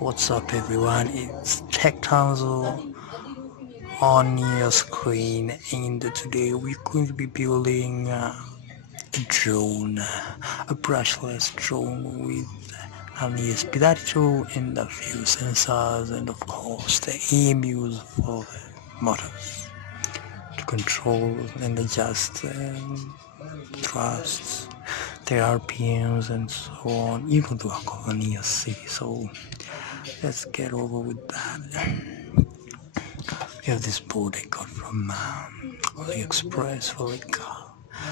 What's up everyone, it's Tech Tanzo on your screen, and today we're going to be building a drone, a brushless drone with an esp32 and a few sensors, and of course the EMUs for the motors to control and adjust thrusts, their RPMs and so on. You know the work on ESC, so let's get over with that. We have this board I got from AliExpress for like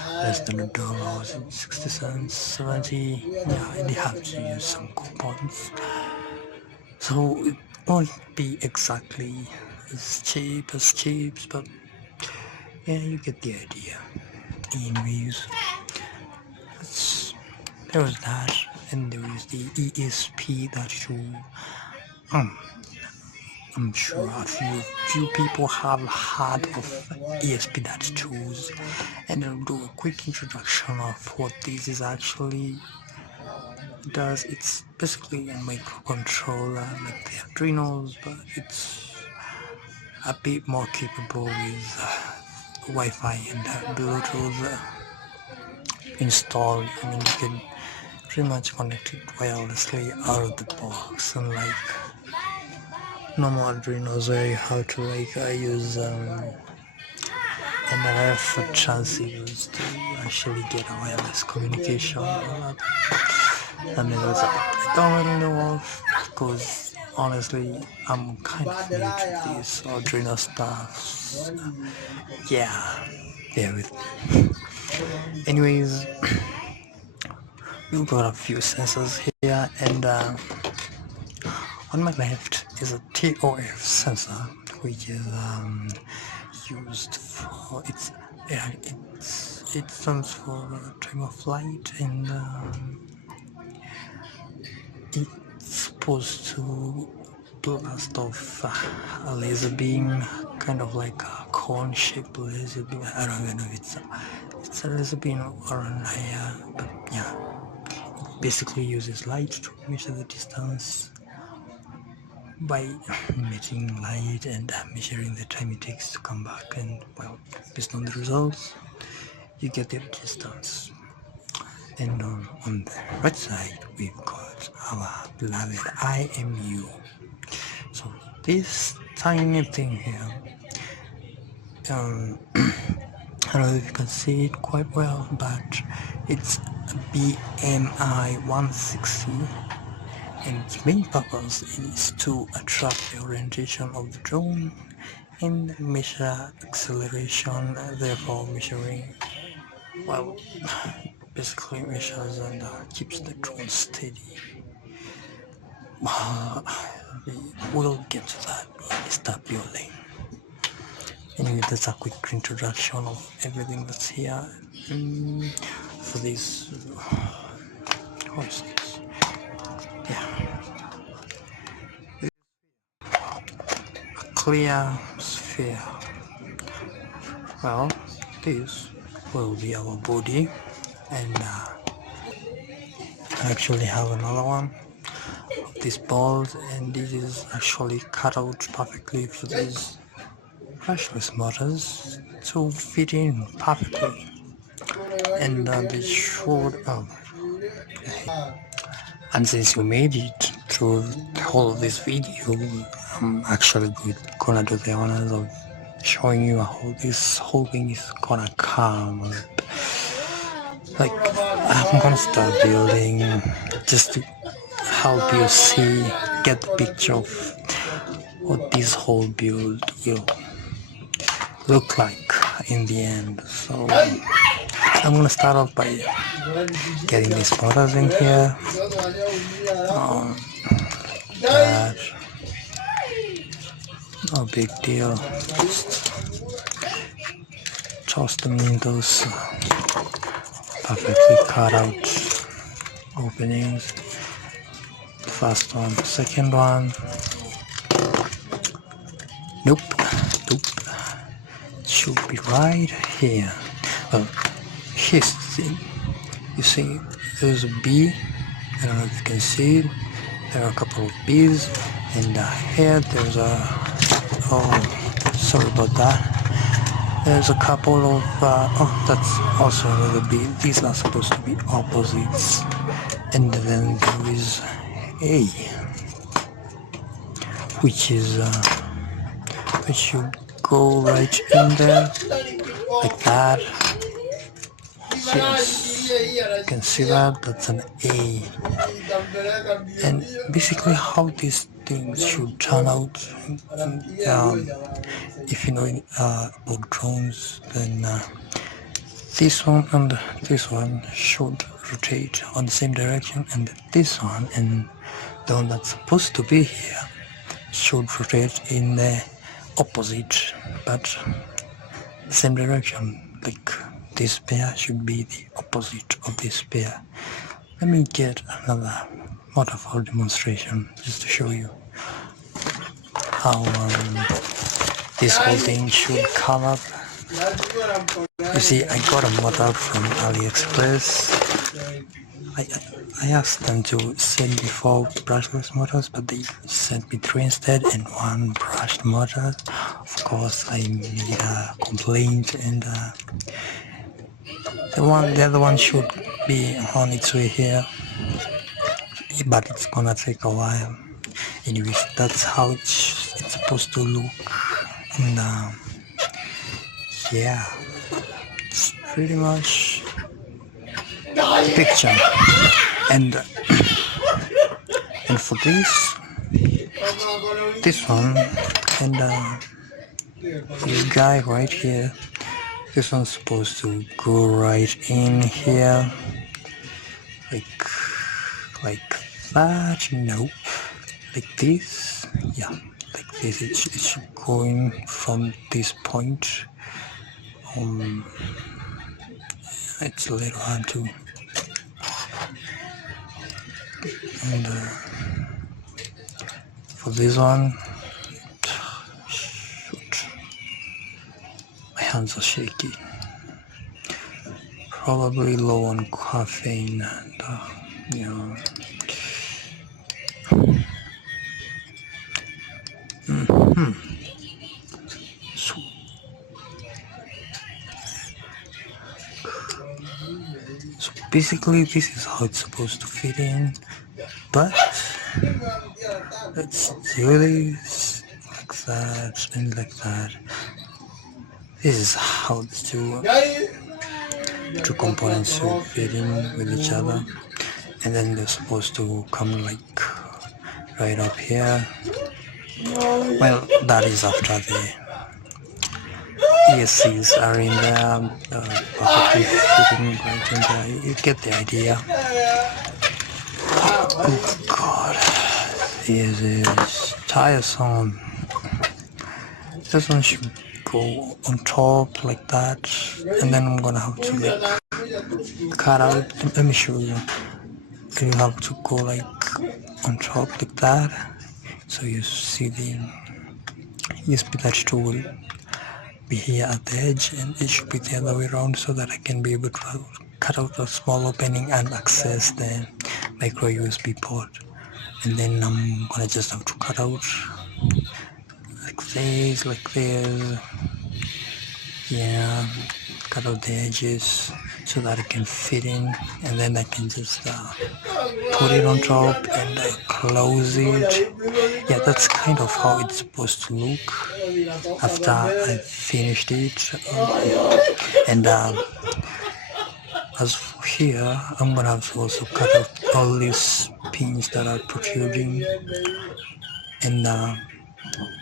less than $1, 60 cents, 70. Yeah, and you have to use some coupons, so it won't be exactly as cheap, but yeah, you get the idea. Anyways, there was that, and there is the ESP32. I'm sure a few people have heard of esp32s, and I'll do a quick introduction of what this is actually does. It's basically a microcontroller like the Arduinos, but it's a bit more capable with Wi-Fi and Bluetooth installed. I mean, you can pretty much connect it wirelessly out of the box, unlike normal Arduinos where you have to use NRF transceivers to actually get a wireless communication. I mean, I don't really know of, because honestly I'm kind of new to this Arduino stuff. Yeah, bear with me. Anyways, we've got a few sensors here, and on my left is a TOF sensor, which is used for it stands for time of flight, and it's supposed to blast off a laser beam, kind of like a cone-shaped laser beam. I don't even know if it's a laser beam or an eye, but yeah, it basically uses light to measure the distance by emitting light and measuring the time it takes to come back, and well, based on the results you get the distance. And on the right side we've got our beloved IMU. So this tiny thing here, I don't know if you can see it quite well, but it's a BMI 160, and its main purpose is to track the orientation of the drone and measure acceleration, therefore measuring, well, basically measures and keeps the drone steady. We'll get to that when we start building. Anyway, that's a quick introduction of everything that's here. For this, what is this? Yeah, a clear sphere. Well, this will be our body, and I actually have another one of these balls, and this is actually cut out perfectly for these brushless motors to fit in perfectly. And they showed and since you made it through the whole of this video, I'm actually gonna do the honors of showing you how this whole thing is gonna come. Like, I'm gonna start building just to help you get the picture of what this whole build will look like in the end. So I'm gonna start off by getting these motors in here. That, no big deal. Just toss them in those perfectly cut out openings. The first one, the second one. Nope. It should be right here. Well, here's the thing. You see, there's a B. I don't know if you can see it. there are a couple of bees, and here there's a, oh, sorry about that. There's a couple of, oh, that's also another bee. These are supposed to be opposites. And then there is A, which should go right in there, like that. Yes, you can see that, that's an A. And basically how these things should turn out, if you know about drones, then this one and this one should rotate on the same direction, and this one and the one that's supposed to be here should rotate in the opposite but the same direction. Like this pair should be the opposite of this pair. Let me get another waterfall demonstration just to show you how this whole thing should come up. You see, I got a motor from AliExpress. I asked them to send me 4 brushless motors, but they sent me 3 instead and 1 brushed motor. Of course, I made a complaint, and the other one should be on its way here, but it's gonna take a while. Anyways, that's how it's supposed to look, and yeah, it's pretty much the picture. And for this one, and this guy right here, this one's supposed to go right in here, like that. Nope, like this. Yeah, like this. It should go in from this point. It's a little hard to. And for this one, shoot, my hands are shaky. Probably low on caffeine, and you know. So basically, this is how it's supposed to fit in. But let's do this like that and like that. This is how the two components should fit in with each other, and then they're supposed to come like right up here. Well, that is after the ESCs are in there, perfectly fitting right in there. You get the idea. Oh God, this is tiresome. This one should go on top like that, and then I'm gonna have to like cut out. Let me show you. You have to go like on top like that, so you see the esp32 will be here at the edge, and it should be the other way around, so that I can be able to cut out a small opening and access the micro USB port. And then I'm gonna just have to cut out like this, yeah, cut out the edges so that it can fit in, and then I can just put it on top and close it. Yeah, that's kind of how it's supposed to look after I finished it. And as for here, I'm gonna have to also cut out all these pins that are protruding, and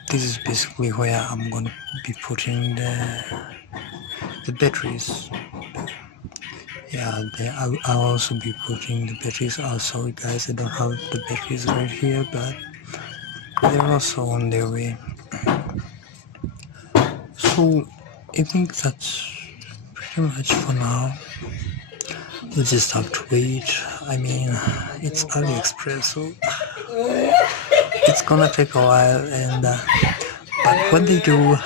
this is basically where I'm gonna be putting the batteries. Yeah, I'll also be putting the batteries. Oh, sorry guys, I don't have the batteries right here, but they're also on their way. So I think that's pretty much for now. We'll just have to wait. I mean, it's AliExpress, so it's gonna take a while, and but when they do,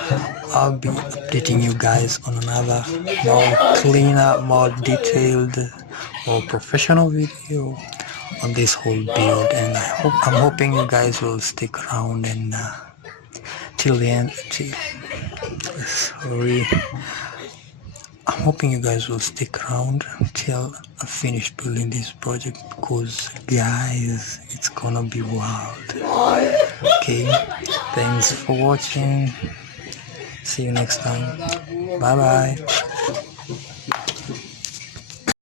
I'll be updating you guys on another more cleaner, more detailed, more professional video on this whole build, and I'm hoping you guys will stick around and till the end. Sorry, I'm hoping you guys will stick around till I finish building this project, because guys, it's gonna be wild. Okay, thanks for watching. See you next time. Bye bye.